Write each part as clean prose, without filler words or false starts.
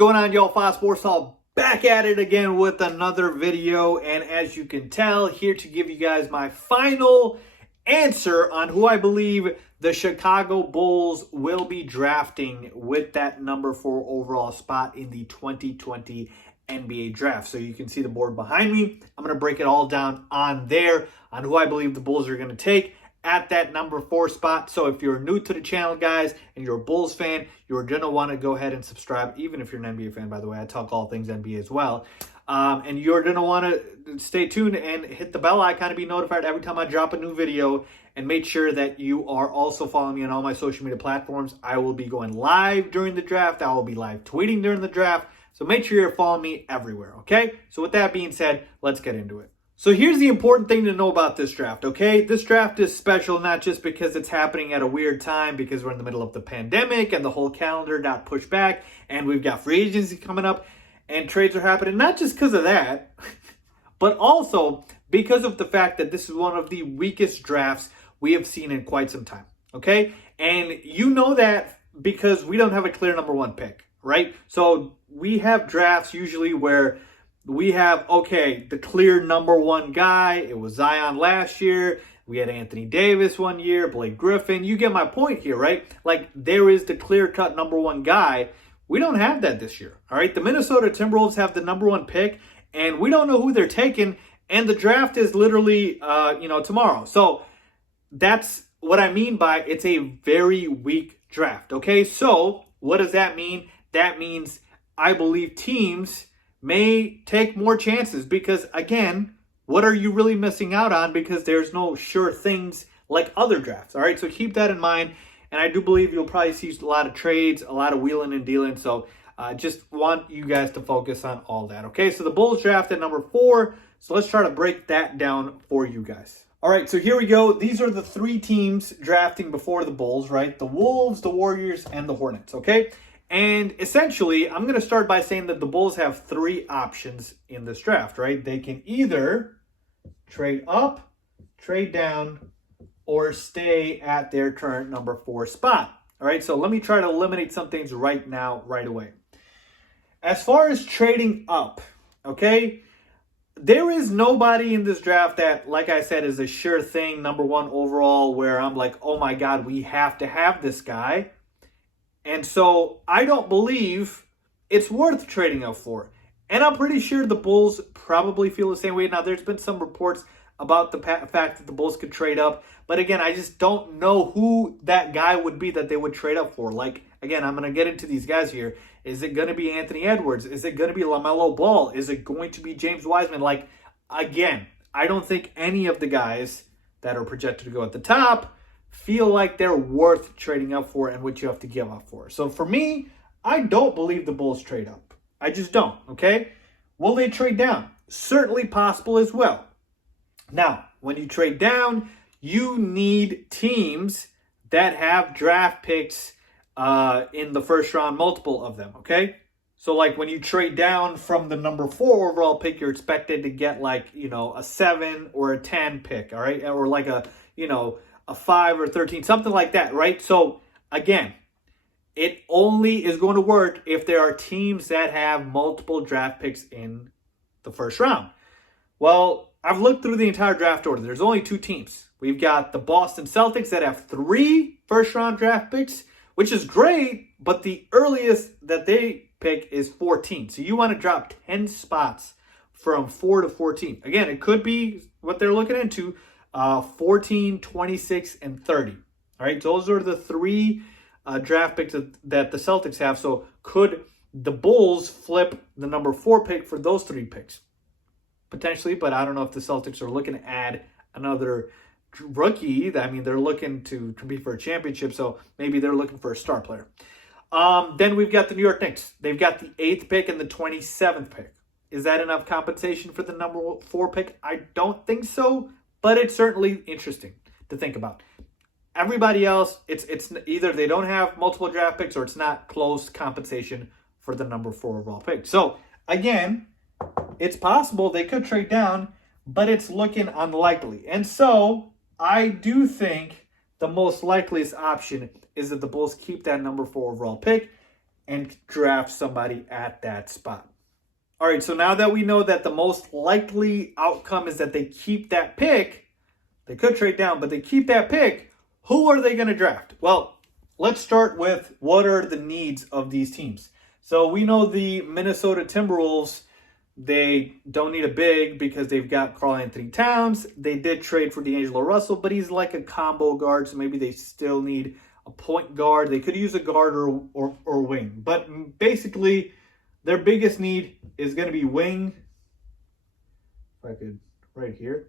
going on, y'all? Faiz Sports Hall back at it again with another video. And as you can tell, here to give you guys my final answer on who I believe the Chicago Bulls will be drafting with that number 4 overall spot in the 2020 NBA draft. So you can see the board behind me. I'm going to break it all down on there on who I believe the Bulls are going to take at that number 4 spot. So if you're new to the channel, guys, and you're a Bulls fan, you're going to want to go ahead and subscribe, even if you're an NBA fan, by the way. I talk all things NBA as well. And you're going to want to stay tuned and hit the bell icon to be notified every time I drop a new video. And make sure that you are also following me on all my social media platforms. I will be going live during the draft. I will be live tweeting during the draft. So make sure you're following me everywhere, okay? So with that being said, let's get into it. So here's the important thing to know about this draft, okay? This draft is special not just because it's happening at a weird time because we're in the middle of the pandemic and the whole calendar got pushed back and we've got free agency coming up and trades are happening, not just because of that, but also because of the fact that this is one of the weakest drafts we have seen in quite some time, okay? And you know that because we don't have a clear number 1 pick, right? So we have drafts usually where we have, okay, the clear number 1 guy. It was Zion last year. We had Anthony Davis one year, Blake Griffin. You get my point here, right? Like, there is the clear-cut number 1 guy. We don't have that this year, all right? The Minnesota Timberwolves have the number 1 pick, and we don't know who they're taking, and the draft is literally, tomorrow. So that's what I mean by it's a very weak draft, okay? So what does that mean? That means I believe teams may take more chances because, again, what are you really missing out on because there's no sure things like other drafts, all right? So keep that in mind, and I do believe you'll probably see a lot of trades, a lot of wheeling and dealing, so just want you guys to focus on all that, okay? So the Bulls draft at number 4, so let's try to break that down for you guys. All right, so here we go. These are the 3 teams drafting before the Bulls, right? The Wolves, the Warriors, and the Hornets, okay? And essentially, I'm going to start by saying that the Bulls have 3 options in this draft, right? They can either trade up, trade down, or stay at their current number 4 spot. All right, so let me try to eliminate some things right now, right away. As far as trading up, okay, there is nobody in this draft that, like I said, is a sure thing, number 1 overall, where I'm like, oh my God, we have to have this guy. And so I don't believe it's worth trading up for. And I'm pretty sure the Bulls probably feel the same way. Now, there's been some reports about the fact that the Bulls could trade up. But again, I just don't know who that guy would be that they would trade up for. Like, again, I'm going to get into these guys here. Is it going to be Anthony Edwards? Is it going to be LaMelo Ball? Is it going to be James Wiseman? Like, again, I don't think any of the guys that are projected to go at the top feel like they're worth trading up for and what you have to give up for. So for me, I don't believe the Bulls trade up. I just don't, okay? Will they trade down? Certainly possible as well. Now, when you trade down, you need teams that have draft picks in the first round, multiple of them, okay? So like when you trade down from the number 4 overall pick, you're expected to get like, a 7 or a 10 pick, all right? Or like a 5 or 13, something like that, right? So again, it only is going to work if there are teams that have multiple draft picks in the first round. Well, I've looked through the entire draft order. There's only 2 teams. We've got the Boston Celtics that have 3 first-round draft picks, which is great, but the earliest that they pick is 14. So you want to drop 10 spots from 4 to 14. Again, it could be what they're looking into, 14, 26, and 30. All right, those are the 3 draft picks that the Celtics have. So could the Bulls flip the number 4 pick for those 3 picks? Potentially, but I don't know if the Celtics are looking to add another rookie. I mean, they're looking to compete for a championship, so maybe they're looking for a star player. Then we've got the New York Knicks. They've got the 8th pick and the 27th pick. Is that enough compensation for the number 4 pick? I don't think so, but it's certainly interesting to think about. Everybody else, it's either they don't have multiple draft picks or it's not close compensation for the number 4 overall pick. So, again, it's possible they could trade down, but it's looking unlikely. And so I do think the most likeliest option is that the Bulls keep that number 4 overall pick and draft somebody at that spot. All right, so now that we know that the most likely outcome is that they keep that pick, they could trade down, but they keep that pick, who are they going to draft? Well, let's start with what are the needs of these teams. So we know the Minnesota Timberwolves, they don't need a big because they've got Karl-Anthony Towns. They did trade for D'Angelo Russell, but he's like a combo guard, so maybe they still need a point guard. They could use a guard or wing. But basically, their biggest need is going to be wing, if I could, right here,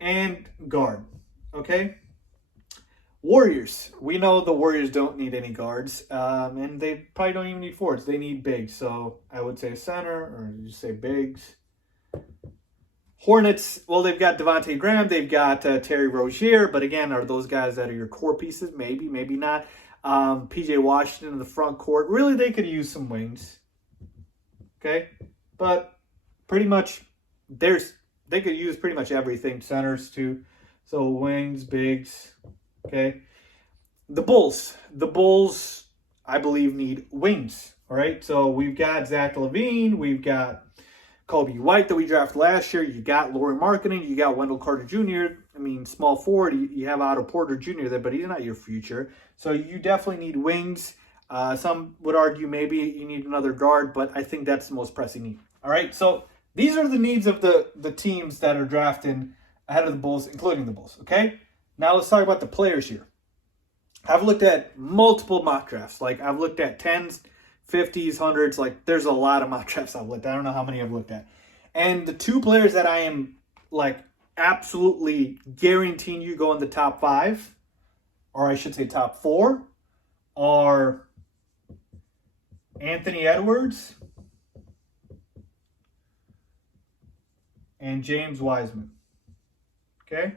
and guard, okay? Warriors. We know the Warriors don't need any guards, and they probably don't even need forwards. They need bigs, so I would say center, or just say bigs. Hornets, well, they've got Devontae Graham. They've got Terry Rozier, but again, are those guys that are your core pieces? Maybe, maybe not. P.J. Washington in the front court. Really, they could use some wings, okay? But pretty much, they could use pretty much everything. Centers, too. So wings, bigs. Okay, the Bulls, I believe, need wings. All right, so we've got Zach LaVine, we've got Kobe White that we drafted last year. You got Lauri Markkanen, you got Wendell Carter Jr. I mean, small forward, you have Otto Porter Jr. there, but he's not your future. So you definitely need wings. Some would argue maybe you need another guard, but I think that's the most pressing need. All right, so these are the needs of the teams that are drafting ahead of the Bulls, including the Bulls. Okay. Now let's talk about the players here. I've looked at multiple mock drafts. Like I've looked at 10s, 50s, 100s. Like there's a lot of mock drafts I've looked at. I don't know how many I've looked at. And the two players that I am like absolutely guaranteeing you go in the top 5, or I should say top 4, are Anthony Edwards and James Wiseman. Okay?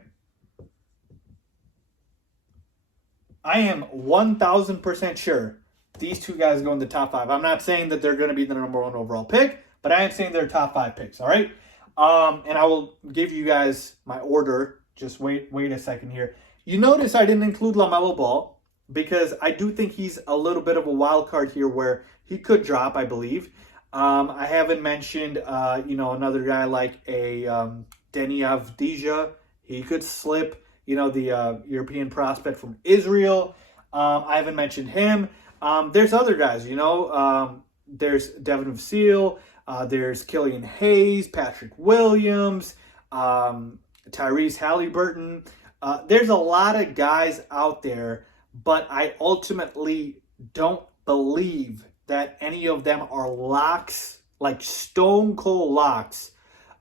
I am 1,000% sure these two guys go in the top 5. I'm not saying that they're going to be the number 1 overall pick, but I am saying they're top 5 picks, all right? And I will give you guys my order. Just wait a second here. You notice I didn't include LaMelo Ball because I do think he's a little bit of a wild card here where he could drop, I believe. I haven't mentioned, another guy like a Deni Avdija. He could slip. The European prospect from Israel. I haven't mentioned him. There's other guys, there's Devin Vassell, there's Killian Hayes, Patrick Williams, Tyrese Halliburton. There's a lot of guys out there, but I ultimately don't believe that any of them are locks, like stone cold locks,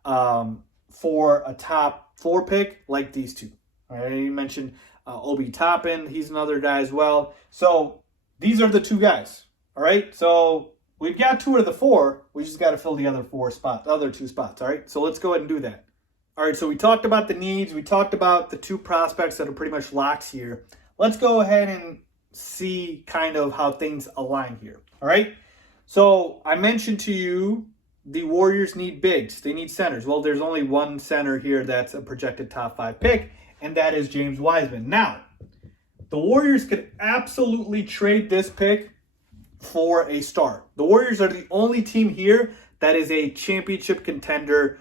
for a top 4 pick like these two. All right, you mentioned Obi Toppin. He's another guy as well. So these are the two guys. All right, so we've got 2 of the 4. We just got to fill the other 2 spots. All right, so let's go ahead and do that. All right, so we talked about the needs. We talked about the 2 prospects that are pretty much locks here. Let's go ahead and see kind of how things align here. All right, so I mentioned to you the Warriors need bigs. They need centers. Well, there's only one center here that's a projected top 5 pick, and that is James Wiseman. Now, the Warriors could absolutely trade this pick for a star. The Warriors are the only team here that is a championship contender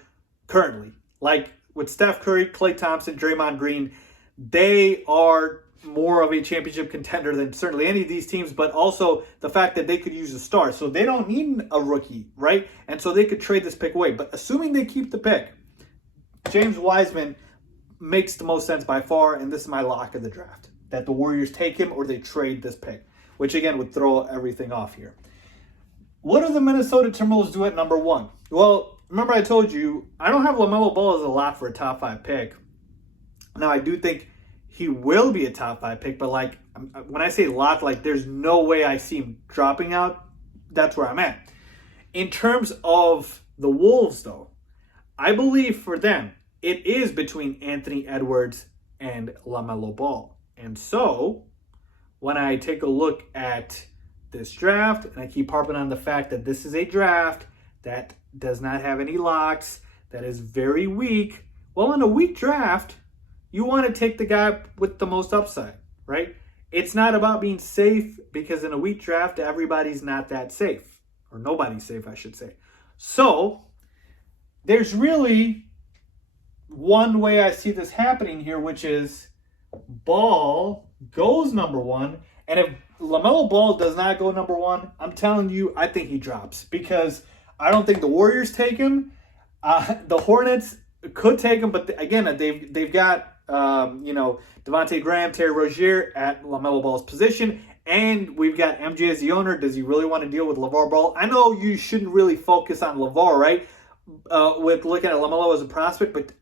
currently. Like with Steph Curry, Klay Thompson, Draymond Green, they are more of a championship contender than certainly any of these teams, but also the fact that they could use a star. So they don't need a rookie, right? And so they could trade this pick away. But assuming they keep the pick, James Wiseman makes the most sense by far, and this is my lock of the draft, that the Warriors take him or they trade this pick, which again would throw everything off here. What do the Minnesota Timberwolves do at number 1? Well, remember I told you, I don't have LaMelo Ball as a lock for a top 5 pick. Now, I do think he will be a top 5 pick, but like when I say lock, like there's no way I see him dropping out. That's where I'm at. In terms of the Wolves, though, I believe for them, it is between Anthony Edwards and LaMelo Ball. And so, when I take a look at this draft, and I keep harping on the fact that this is a draft that does not have any locks, that is very weak. Well, in a weak draft, you want to take the guy with the most upside, right? it's not about being safe, because in a weak draft, everybody's not that safe. Or nobody's safe, I should say. So, there's really one way I see this happening here, which is Ball goes number 1. And if LaMelo Ball does not go number 1, I'm telling you, I think he drops. Because I don't think the Warriors take him. The Hornets could take him, but again, they've got Devontae Graham, Terry Rozier at LaMelo Ball's position, and we've got MJ as the owner. Does he really want to deal with LeVar Ball? I know you shouldn't really focus on LeVar, right? With looking at LaMelo as a prospect, but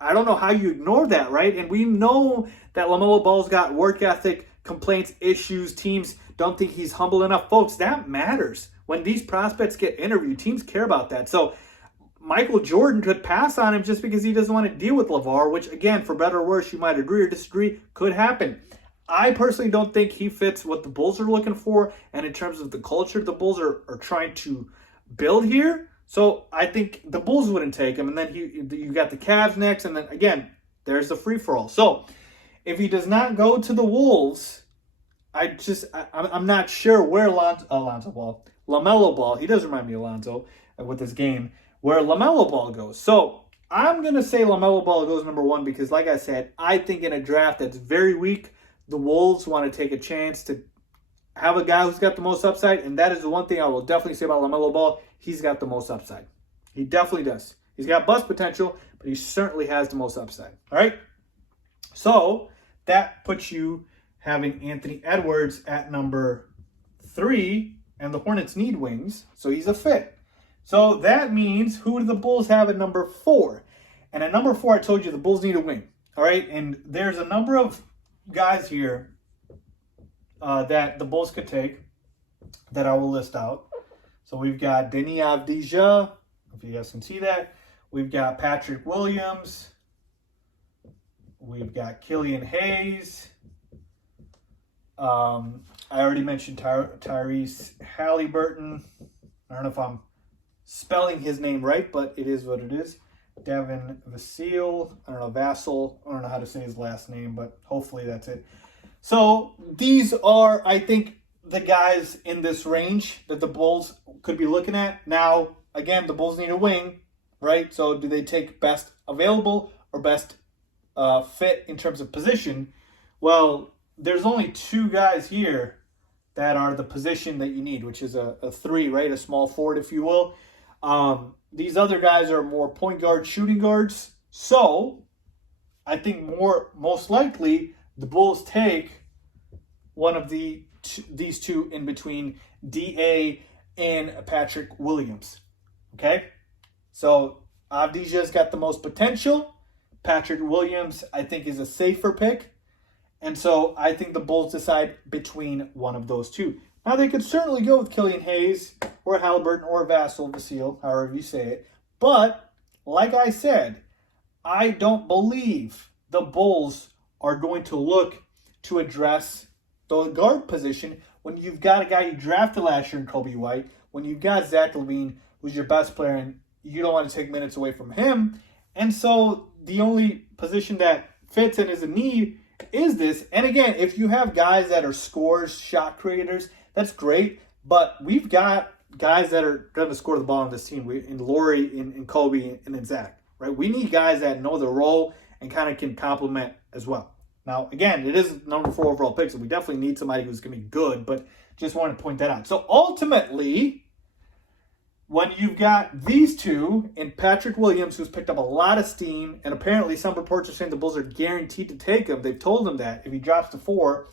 I don't know how you ignore that, right? And we know that LaMelo Ball's got work ethic complaints, issues. Teams don't think he's humble enough. Folks, that matters. When these prospects get interviewed, teams care about that. So Michael Jordan could pass on him just because he doesn't want to deal with LeVar, which, again, for better or worse, you might agree or disagree, could happen. I personally don't think he fits what the Bulls are looking for, and in terms of the culture the Bulls are trying to build here. So I think the Bulls wouldn't take him, and then you got the Cavs next, and then, again, there's the free-for-all. So if he does not go to the Wolves, I'm not sure where LaMelo Ball, he does remind me of Alonzo with his game, where LaMelo Ball goes. So I'm going to say LaMelo Ball goes number 1 because, like I said, I think in a draft that's very weak, the Wolves want to take a chance to have a guy who's got the most upside, and that is the one thing I will definitely say about LaMelo Ball. He's got the most upside. He definitely does. He's got bust potential, but he certainly has the most upside. All right? So that puts you having Anthony Edwards at number 3, and the Hornets need wings, so he's a fit. So that means, who do the Bulls have at number 4? And at number 4, I told you the Bulls need a wing. All right? And there's a number of guys here that the Bulls could take that I will list out. So we've got Deni Avdija, if you guys can see that. We've got Patrick Williams. We've got Killian Hayes. I already mentioned Tyrese Halliburton. I don't know if I'm spelling his name right, but it is what it is. Devin Vassell. I don't know, Vassell. I don't know how to say his last name, but hopefully that's it. So these are, I think, the guys in this range that the Bulls could be looking at. Now, again, the Bulls need a wing, right? So do they take best available or best fit in terms of position? Well, there's only 2 guys here that are the position that you need, which is a 3, right? A small forward, if you will. These other guys are more point guard, shooting guards. So I think most likely the Bulls take one of these 2 in between D.A. and Patrick Williams. Okay? So Avdija's got the most potential. Patrick Williams, I think, is a safer pick. And so I think the Bulls decide between one of those 2. Now, they could certainly go with Killian Hayes or Halliburton or Vassell, however you say it. But, like I said, I don't believe the Bulls are going to look to address the guard position when you've got a guy you drafted last year in Kobe White, when you've got Zach LaVine, who's your best player, and you don't want to take minutes away from him. And so the only position that fits and is a need is this. And again, if you have guys that are scorers, shot creators, that's great. But we've got guys that are going to score the ball on this team. In Laurie, in Kobe, and in Zach. Right? We need guys that know the role and kind of can complement as well. Now, again, it is number 4 overall pick, so we definitely need somebody who's going to be good. But just wanted to point that out. So ultimately, when you've got these 2 and Patrick Williams, who's picked up a lot of steam, and apparently some reports are saying the Bulls are guaranteed to take him. They've told him that if he drops to 4.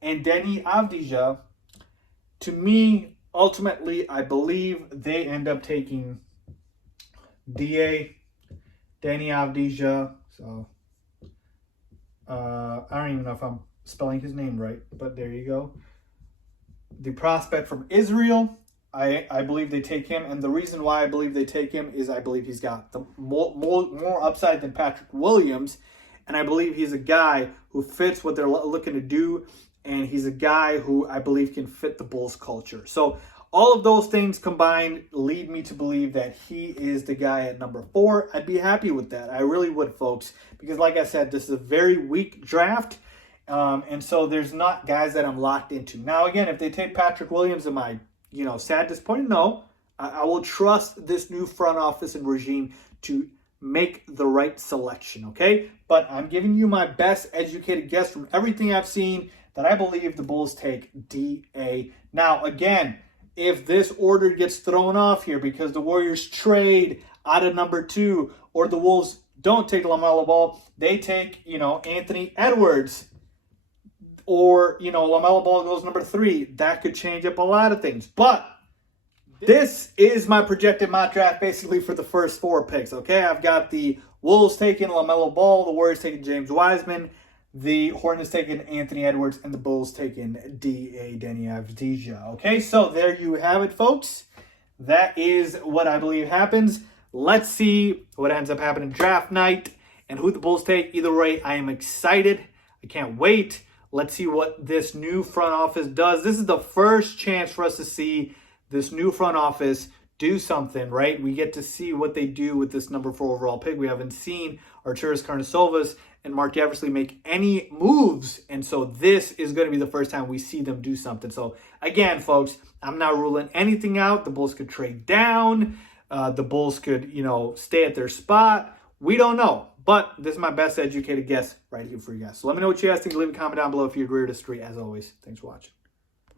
And Deni Avdija, to me, ultimately, I believe they end up taking D.A., Deni Avdija. So I don't even know if I'm spelling his name right, but there you go. The prospect from Israel. I believe they take him, and the reason why I believe they take him is I believe he's got the more upside than Patrick Williams, and I believe he's a guy who fits what they're looking to do, and he's a guy who I believe can fit the Bulls culture. So all of those things combined lead me to believe that he is the guy at number 4. I'd be happy with that. I really would, folks, because like I said, this is a very weak draft. And so there's not guys that I'm locked into. Now, again, if they take Patrick Williams, am I, sad, disappointed? No. I will trust this new front office and regime to make the right selection, okay? But I'm giving you my best educated guess from everything I've seen that I believe the Bulls take D.A. Now, again, if this order gets thrown off here because the Warriors trade out of number 2 or the Wolves don't take LaMelo Ball, they take, Anthony Edwards, or, LaMelo Ball goes number 3, that could change up a lot of things. But this is my projected mock draft basically for the first 4 picks, okay? I've got the Wolves taking LaMelo Ball, the Warriors taking James Wiseman, the Hornets taking Anthony Edwards, and the Bulls taking D.A. Danny Avdija. Okay, so there you have it, folks. That is what I believe happens. Let's see what ends up happening draft night and who the Bulls take. Either way, I am excited. I can't wait. Let's see what this new front office does. This is the first chance for us to see this new front office do something, right? We get to see what they do with this number 4 overall pick. We haven't seen Arturas Karnisovas and Mark Eversley make any moves. And so this is going to be the first time we see them do something. So again, folks, I'm not ruling anything out. The Bulls could trade down. The Bulls could, stay at their spot. We don't know. But this is my best educated guess right here for you guys. So let me know what you guys think. Leave a comment down below if you agree or disagree. As always, thanks for watching.